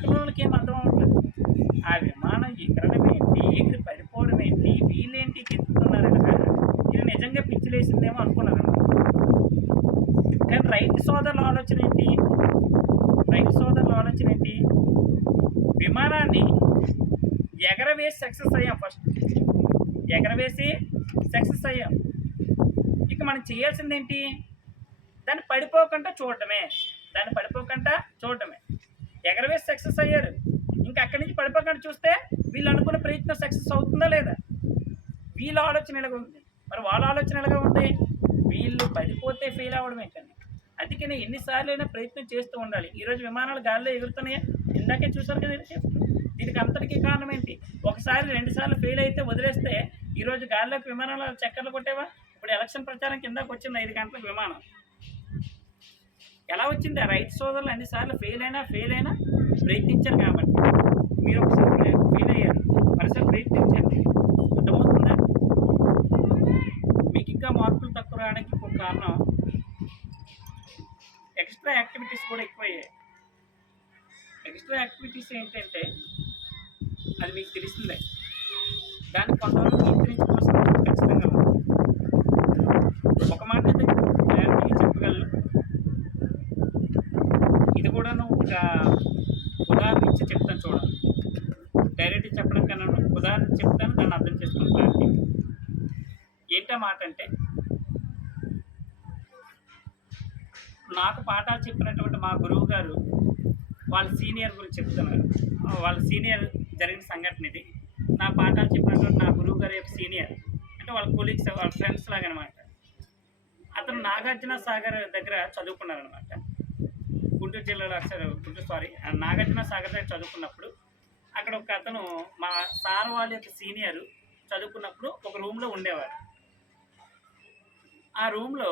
పక్కన వాళ్ళకి ఏం అర్థం అవ్వట్లేదు. ఆ విమానం ఎగరడం ఏంటి, ఎగిరి పడిపోవడం ఏంటి, వీళ్ళేంటి గెంతుతున్నారు కదా, ఇది నిజంగా పిచ్చిలేసిందేమో అనుకున్నారన్నమాట. కానీ రైతు సోదరుల ఆలోచన ఏంటి, రైతు సోదరుల ఆలోచన ఏంటి, విమానాన్ని ఎగరవేసి సక్సెస్ అయ్యాం. ఫస్ట్ ఎగరవేసి సక్సెస్ అయ్యాం. ఇక మనం చేయాల్సింది ఏంటి, దాన్ని పడిపోకుండా చూడటమే, దాన్ని పడిపోకుండా చూడటమే. ఎగరవేసి సక్సెస్ అయ్యారు, ఇంకా అక్కడి నుంచి పడిపోకుండా చూస్తే వీళ్ళు అనుకున్న ప్రయత్నం సక్సెస్ అవుతుందా లేదా. వీళ్ళ ఆలోచన ఎలాగ ఉంది, మరి వాళ్ళ ఆలోచన ఎలాగ ఉంది, వీళ్ళు పడిపోతే ఫెయిల్ అవ్వడం ఏంటండి. అందుకని ఎన్నిసార్లు అయినా ప్రయత్నం చేస్తూ ఉండాలి. ఈరోజు విమానాలు గాల్లో ఎగురుతున్నాయా, ఇందాకే చూసారు కదా. దీనికి అంతటికీ కారణం ఏంటి, ఒకసారి 2 సార్లు ఫెయిల్ అయితే వదిలేస్తే ఈరోజు గాల్లోకి విమానాలు చక్కర్లు కొట్టేవా. ఇప్పుడు ఎలక్షన్ ప్రచారం కిందకు వచ్చింది 5 గంటలకు విమానం. ఎలా వచ్చింది, ఆ రైతు సోదరులు అన్నిసార్లు ఫెయిల్ అయినా ప్రయత్నించారు కాబట్టి. మీరు ఒకసారి ఫెయిల్ అయ్యారు, మరోసారి ప్రయత్నించారు. అర్థమవుతుందా. మీకు ఇంకా మార్కులు తక్కువ రావడానికి ఇంకొక కారణం, ఎక్స్ట్రా యాక్టివిటీస్ కూడా ఎక్కువయ్యాయి. ఎక్స్ట్రా యాక్టివిటీస్ ఏంటంటే అది మీకు తెలిసిందే, దాన్ని కొంతమంది నియంత్రించుకోవాల్సిన ఖచ్చితంగా ఉంది. ఒక మాట అయితే క్లారిటీగా చెప్పగలను, ఇది కూడా ఒక ఉదాహరణ ఇచ్చి చెప్తాను చూడండి. డైరెక్ట్గా చెప్పడం కన్నా ఉదాహరణ చెప్తాను, దాన్ని అర్థం చేసుకుని క్లారిటీ ఏంటో మాట అంటే, నాకు పాఠాలు చెప్పినటువంటి మా గురువు గారు వాళ్ళ సీనియర్ గురించి చెప్తున్నారు. వాళ్ళ సీనియర్ జరిగిన సంఘటన ఇది. నా పాఠాలు చెప్పినటువంటి నా గురువు గారు యొక్క సీనియర్ అంటే వాళ్ళ కొలీగ్స్, వాళ్ళ ఫ్రెండ్స్ లాగా అనమాట. అతను నాగార్జున సాగర్ దగ్గర చదువుకున్నారనమాట. గుంటూరు జిల్లాలో నాగార్జున సాగర్ దగ్గర చదువుకున్నప్పుడు అక్కడ ఒక అతను మా సార్ వాళ్ళ యొక్క సీనియర్ చదువుకున్నప్పుడు ఒక రూమ్లో ఉండేవారు. ఆ రూమ్లో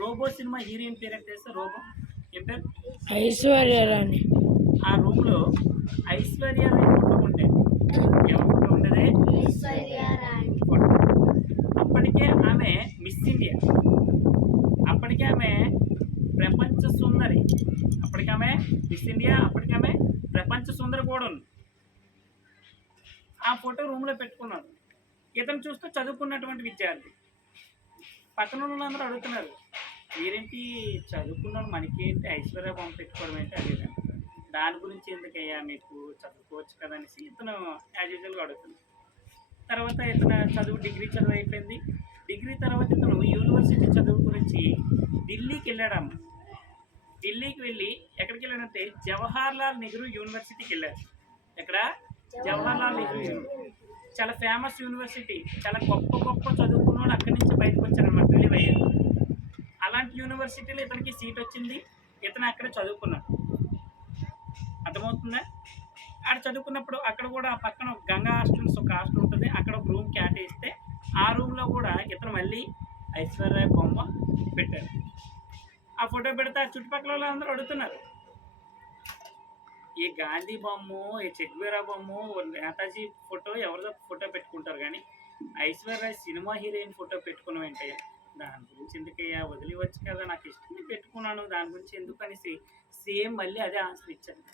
రోబో సినిమా హీరోయిన్ పేరు ఎంత తెలుసా, రోబో ఏం పేరు, ఐశ్వర్యరాణి. ఆ రూమ్లో ఐశ్వర్యరాణి ఫోటో ఉండేది. ఎవరి ఫోటో ఉండేది, ఫోటో. అప్పటికే ఆమె మిస్ ఇండియా, అప్పటికే ఆమె ప్రపంచ సుందరి, అప్పటికే ఆమె మిస్ ఇండియా, అప్పటికే ఆమె ప్రపంచ సుందరి కూడా ఉంది. ఆ ఫోటో రూమ్లో పెట్టుకున్నాను. ఇతను చూస్తూ చదువుకున్నటువంటి విద్యార్థి. పక్కన వాళ్ళందరూ అడుగుతున్నారు, మీరేంటి చదువుకున్నాను, మనకేంటి ఐశ్వర్య బొమ్మ పెట్టుకోవడం ఏంటి, అది దాని గురించి ఎందుకయ్యా, మీకు చదువుకోవచ్చు కదా అనేసి ఇతను యాజ్ యూజువల్గా అడుగుతుంది. తర్వాత ఇతను డిగ్రీ చదువు అయిపోయింది. డిగ్రీ తర్వాత ఇతను యూనివర్సిటీ చదువు గురించి ఢిల్లీకి వెళ్ళాడమ్మ. ఢిల్లీకి వెళ్ళి ఎక్కడికి వెళ్ళాడంటే జవహర్లాల్ నెహ్రూ యూనివర్సిటీకి వెళ్ళాడు. ఎక్కడ, జవహర్లాల్ నెహ్రూ యూనివర్సిటీ చాలా ఫేమస్ యూనివర్సిటీ. చాలా గొప్ప చదువుకున్న వాళ్ళు అక్కడి నుంచి బయటకు వచ్చారన్నమాట, రిలీవ్ అయ్యారు. అలాంటి యూనివర్సిటీలో ఇతనికి సీట్ వచ్చింది, ఇతను అక్కడ చదువుకున్నాడు. అర్థమవుతుందా. అక్కడ చదువుకున్నప్పుడు అక్కడ కూడా పక్కన గంగా హాస్టల్స్ ఒక హాస్టల్ ఉంటుంది, అక్కడ ఒక రూమ్ కేటాయిస్తే ఆ రూమ్లో కూడా ఇతను మళ్ళీ ఐశ్వర్య బొమ్మ పెట్టారు. ఆ ఫోటో పెడితే ఆ చుట్టుపక్కల వాళ్ళందరూ అడుగుతున్నారు, ఈ గాంధీ బొమ్మ, ఈ చెగ్వేరా బొమ్మ, నేతాజీ ఫోటో ఎవరిదో ఫోటో పెట్టుకుంటారు, కానీ ఐశ్వర్య సినిమా హీరోయిన్ ఫోటో పెట్టుకున్నాం అంటే దాని గురించి ఎందుకయ్యా, వదిలివచ్చు కదా, నాకు ఇష్టం పెట్టుకున్నాను, దాని గురించి ఎందుకు అనేసి సేమ్ మళ్ళీ అదే ఆన్సర్ ఇచ్చాను.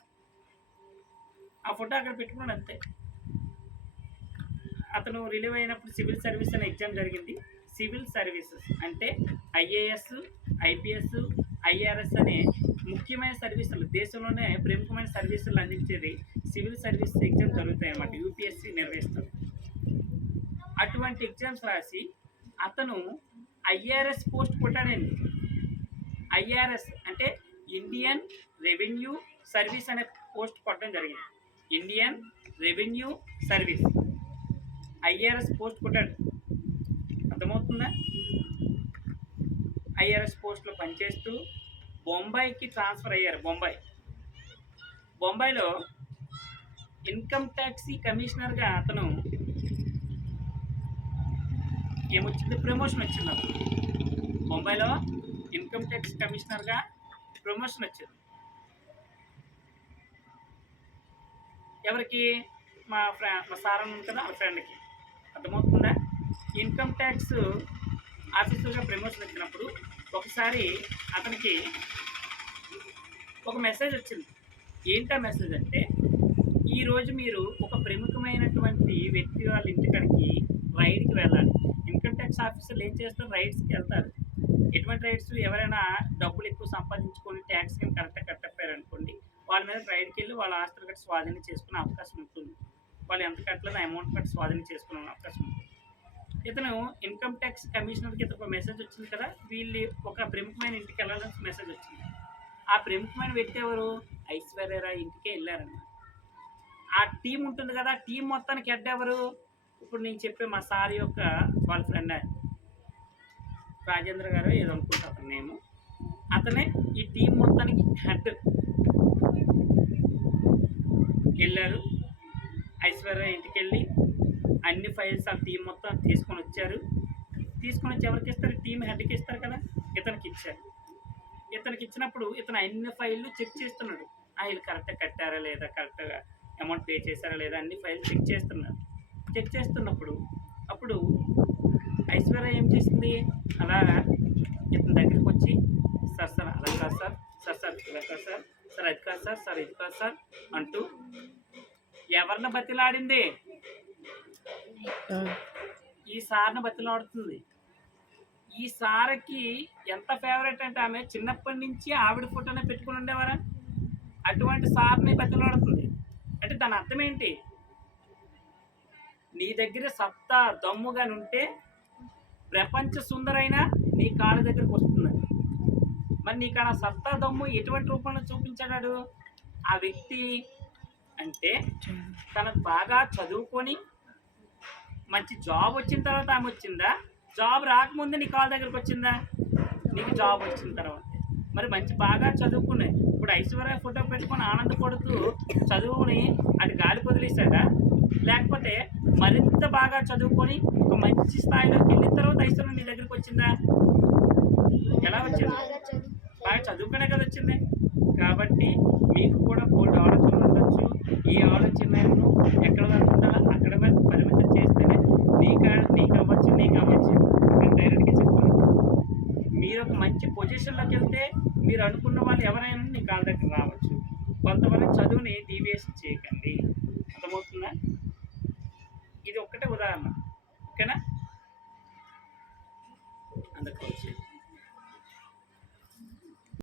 ఆ ఫోటో అక్కడ పెట్టుకున్నాడు అంతే. అతను రిలీవ్ అయినప్పుడు సివిల్ సర్వీస్ అనే ఎగ్జామ్ జరిగింది. సివిల్ సర్వీసెస్ అంటే ఐఏఎస్, ఐపీఎస్, ఐఆర్ఎస్ అనే ముఖ్యమైన సర్వీసులు, దేశంలోనే ప్రముఖమైన సర్వీసులు అందించేది సివిల్ సర్వీస్ ఎగ్జామ్ జరుగుతాయి అన్నమాట. యూపీఎస్సీ నిర్వహిస్తారు. అటువంటి ఎగ్జామ్స్ రాసి అతను ఐఆర్ఎస్ పోస్ట్ కొట్టాడండి. ఐఆర్ఎస్ అంటే ఇండియన్ రెవెన్యూ సర్వీస్ అనే పోస్ట్ కొట్టడం జరిగింది. Indian revenue service IRS post కొట్టాడు. అర్థమవుతుందా. ఐఆర్ఎస్ పోస్ట్లో పనిచేస్తూ బొంబాయికి ట్రాన్స్ఫర్ అయ్యారు. బొంబాయిలో ఇన్కమ్ ట్యాక్సీ కమిషనర్గా అతను ఏమొచ్చింది, ప్రమోషన్ వచ్చింది. అతను బొంబాయిలో ఇన్కమ్ ట్యాక్స్ కమిషనర్గా ప్రమోషన్ వచ్చింది. ఎవరికి, మా సార్ ఉంది కదా, ఆ ఫ్రెండ్కి. అర్థమవుతుందా. ఇన్కమ్ ట్యాక్స్ ఆఫీసర్గా ప్రమోషన్ వచ్చినప్పుడు ఒకసారి అతనికి ఒక మెసేజ్ వచ్చింది. ఏంటా మెసేజ్ అంటే, ఈరోజు మీరు ఒక ప్రముఖమైనటువంటి వ్యక్తి వాళ్ళ ఇంటికాడికి రైడ్‌కి వెళ్ళాలి. ఇన్‌కమ్ టాక్స్ ఆఫీసర్‌లు ఏం చేస్తారు? రైడ్స్‌కి ఎళ్తారు. ఎటువంటి రైడ్స్? ఎవరైనా డబ్బులు ఎక్కువ సంపాదించుకొని ట్యాక్స్ గాని కరెక్ట్‌గా కట్టకపోయారనుకోండి, వాళ్ళ మీద రైడ్‌కెళ్ళి వాళ్ళ ఆస్తులు గట్టా స్వాధీనం చేసుకునే అవకాశం ఉంటుంది. వాళ్ళు ఎంత కట్టలేదో ఆ అమౌంట్ గట్టా స్వాధీనం చేసుకునే అవకాశం ఉంటుంది. ఇతను ఇన్‌కమ్ టాక్స్ కమిషనర్‌కి ఇతనికి ఒక మెసేజ్ వచ్చింది కదా! వీళ్ళు ఒక ప్రముఖమైన ఇంటికెళ్ళాలని మెసేజ్ వచ్చింది. ఆ ప్రముఖమైన వ్యక్తి ఎవరు? ఐశ్వర్యరాయ్ ఇంటికే ఎళ్లారన్నమాట. ఆ టీమ్ ఉంటుంది కదా! ఆ టీమ్ మొత్తానికి హెడ్ ఎవరు? ఇప్పుడు నేను చెప్పే మా సార్ యొక్క వాళ్ళ ఫ్రెండ్ ఆయన. రాజేంద్ర గారో ఏదో అనుకుంటా అతని నేము. అతనే ఈ టీమ్ మొత్తానికి హెడ్. ఎళ్లారు. ఐశ్వర్య ఇంటికెళ్ళి అన్ని ఫైల్స్ ఆ టీమ్ మొత్తం తీసుకొనొచ్చారు. తీసుకొనొచ్చి ఎవరికిస్తారు? టీమ్ హెడ్‌కి ఇస్తారు కదా! ఇతనికిచ్చారు. ఇతనికిచ్చినప్పుడు ఇతను అన్ని ఫైల్‌లు చెక్ చేస్తున్నాడు. ఈళ్ళు కరెక్ట్‌గా కట్టారా లేదా? కరెక్ట్‌గా అమౌంట్ పే చేశారా లేదా? అన్ని ఫైల్స్ చెక్ చేస్తున్నారు. చెక్ చేస్తున్నప్పుడు అప్పుడు ఐశ్వర్య ఏం చేసింది? అలాగా ఇతని దగ్గరికొచ్చి సార్ అలా కాదు సార్. సార్ ఇలా కాదు సార్. సార్ అది కాదు సార్. సార్ ఇది కాదు సార్ అంటూ ఎవరిని బతిలాడింది? ఈ సార్‌ని బతిలాడుతుంది. ఈ సార్‌కి ఎంత ఫేవరెట్ అంటే ఆమె చిన్నప్పటి నుంచి ఆవిడ ఫోటోనే పెట్టుకొని ఉండేవారా? అటువంటి సార్‌ని బతిలాడుతుంది. అంటే దాని అర్థం ఏంటి? నీ దగ్గర సత్తా, దమ్ము గాని ఉంటే ప్రపంచ సుందరైన నీ కాళ్ళ దగ్గరకొస్తుందని. మరి నీకాడ సత్తా, దమ్ము ఎటువంటి రూపంలో చూపించాడాడు? ఆ వ్యక్తి అంటే తనకు బాగా చదువుకొని మంచి జాబ్ వచ్చిన తర్వాత ఆమె వచ్చిందా? జాబ్ రాకముందే నీ కాళ్ళ దగ్గరకొచ్చిందా? నీకు జాబ్ వచ్చిన తర్వాతే. మరి మంచి బాగా చదువుకున్నాయి. ఇప్పుడు ఐశ్వర్య ఫోటో పెట్టుకొని ఆనందపడుతూ చదువుని అటు గాలికి వదిలేసాడా? లేకపోతే మరింత బాగా చదువుకొని ఒక మంచి స్థాయిలోకి వెళ్ళిన తర్వాత ఐశ్వర్య నీ దగ్గరకొచ్చిందా? ఎలా వచ్చింది? బాగా చదువుకునే కదా వచ్చింది. కాబట్టి మీకు కూడా బోలెడు ఆలోచనలు ఉండొచ్చు. ఈ ఆలోచనలను ఎక్కడ వరకు ఉండాలో అక్కడ వరకు పరిమితం చేస్తేనే నీకవ్వచ్చు. నేను డైరెక్ట్‌గా చెప్తున్నాను. మీరొక మంచి పొజిషన్‌లోకి వెళ్తే మీరు అనుకున్న వాళ్ళు ఎవరైనా మీ కాళ్ళ దగ్గర రావచ్చు. కొంతవరకు చదువుని డీవియేషన్ చేయకండి. అర్థమవుతుందా? ఇది ఒక్కటే ఉదాహరణ. ఓకేనా? అందుకోవచ్చు.